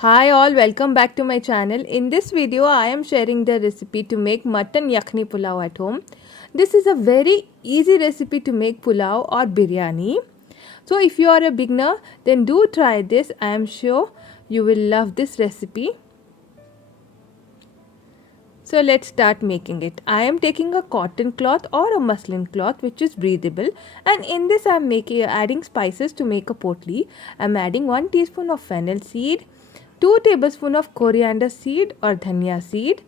Hi all, welcome back to my channel. In this video, I am sharing the recipe to make mutton yakhni pulao at home. This is a very easy recipe to make pulao or biryani. So if you are a beginner, then do try this. I am sure you will love this recipe. So let's start making it. I am taking a cotton cloth or a muslin cloth which is breathable, and in this I am adding spices to make a potli. I am adding 1 teaspoon of fennel seed, 2 tablespoons of coriander seed or dhania seed.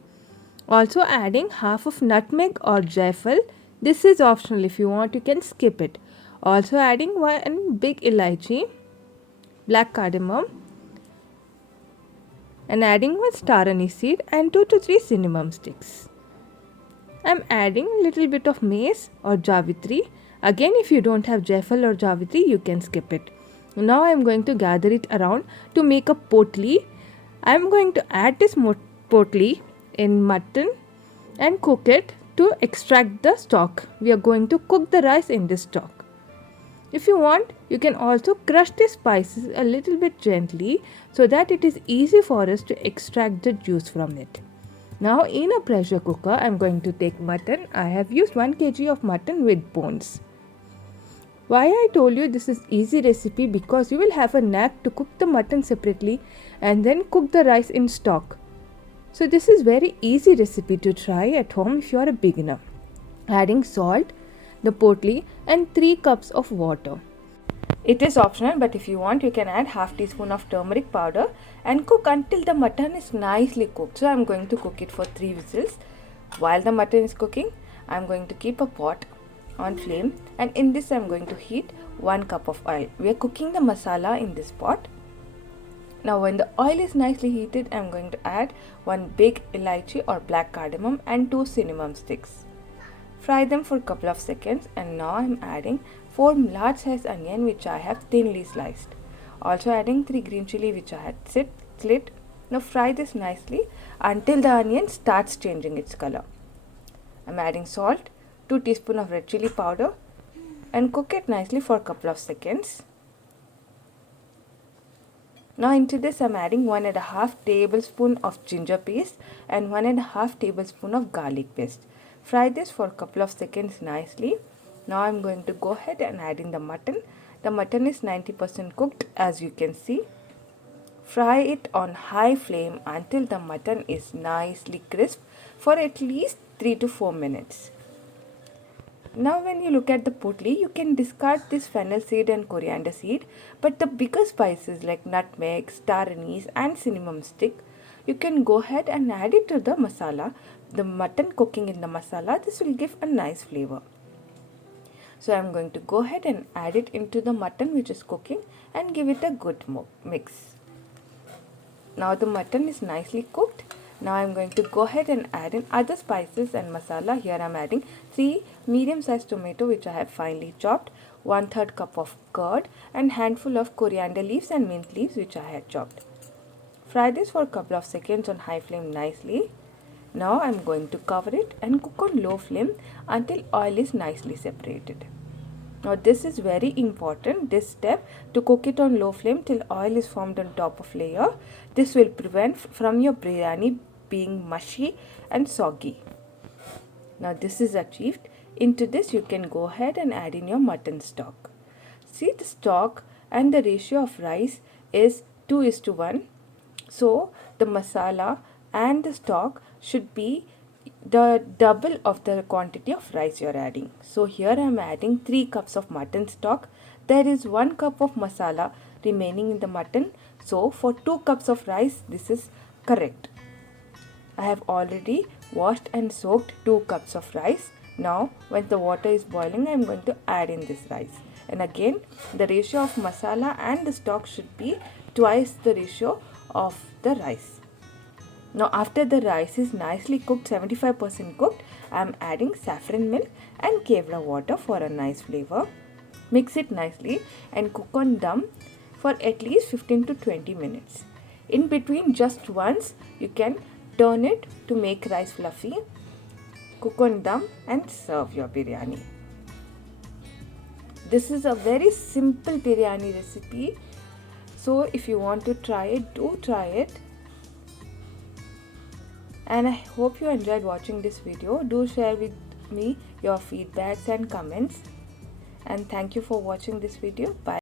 Also adding half of nutmeg or jaifal. This is optional, if you want you can skip it. Also adding 1 big elaichi, black cardamom, and adding 1 star anise seed and 2 to 3 cinnamon sticks. I'm adding a little bit of mace or javitri. Again, if you don't have jaifal or javitri, you can skip it. Now I'm going to gather it around to make a potli. I'm going to add this potli in mutton and cook it to extract the stock. We are going to cook the rice in this stock. If you want, you can also crush the spices a little bit gently so that it is easy for us to extract the juice from it. Now in a pressure cooker, I am going to take mutton. I have used 1 kg of mutton with bones. Why I told you this is easy recipe, because you will have a knack to cook the mutton separately and then cook the rice in stock. So this is very easy recipe to try at home if you are a beginner. Adding salt, the potli and 3 cups of water. It is optional, but if you want you can add half teaspoon of turmeric powder and cook until the mutton is nicely cooked. So I am going to cook it for 3 whistles. While the mutton is cooking, I am going to keep a pot on flame, and in this I am going to heat 1 cup of oil. We are cooking the masala in this pot. Now when the oil is nicely heated, I am going to add 1 big elaichi or black cardamom and 2 cinnamon sticks. Fry them for a couple of seconds, and now I am adding 4 large size onion which I have thinly sliced. Also adding 3 green chili which I had slit. Now fry this nicely until the onion starts changing its color. I am adding salt, 2 teaspoons of red chili powder, and cook it nicely for a couple of seconds. Now into this I am adding 1.5 tablespoon of ginger paste and 1.5 tablespoon of garlic paste. Fry this for a couple of seconds nicely. Now I am going to go ahead and add in the mutton. The mutton is 90% cooked, as you can see. Fry it on high flame until the mutton is nicely crisp for at least 3 to 4 minutes. Now when you look at the potli, you can discard this fennel seed and coriander seed, but the bigger spices like nutmeg, star anise and cinnamon stick, you can go ahead and add it to the masala. The mutton cooking in the masala, this will give a nice flavor. So I am going to go ahead and add it into the mutton which is cooking and give it a good mix. Now the mutton is nicely cooked. Now I am going to go ahead and add in other spices and masala. Here I am adding 3 medium sized tomato which I have finely chopped, 1/3 cup of curd and handful of coriander leaves and mint leaves which I had chopped. Fry this for a couple of seconds on high flame nicely. Now I am going to cover it and cook on low flame until oil is nicely separated. Now this is very important, this step, to cook it on low flame till oil is formed on top of layer. This will prevent from your biryani being mushy and soggy. Now this is achieved. Into this you can go ahead and add in your mutton stock. See, the stock and the ratio of rice is 2:1. So the masala and the stock should be the double of the quantity of rice you are adding. So here I am adding 3 cups of mutton stock. There is 1 cup of masala remaining in the mutton. So for 2 cups of rice, this is correct. I have already washed and soaked 2 cups of rice. Now when the water is boiling, I am going to add in this rice. And again, the ratio of masala and the stock should be twice the ratio of the rice. Now after the rice is nicely cooked, 75% cooked, I am adding saffron milk and kevra water for a nice flavor. Mix it nicely and cook on dum for at least 15 to 20 minutes. In between, just once you can turn it to make rice fluffy. Cook on dum and serve your biryani. This is a very simple biryani recipe. So if you want to try it, do try it. And I hope you enjoyed watching this video. Do share with me your feedbacks and comments. And thank you for watching this video. Bye.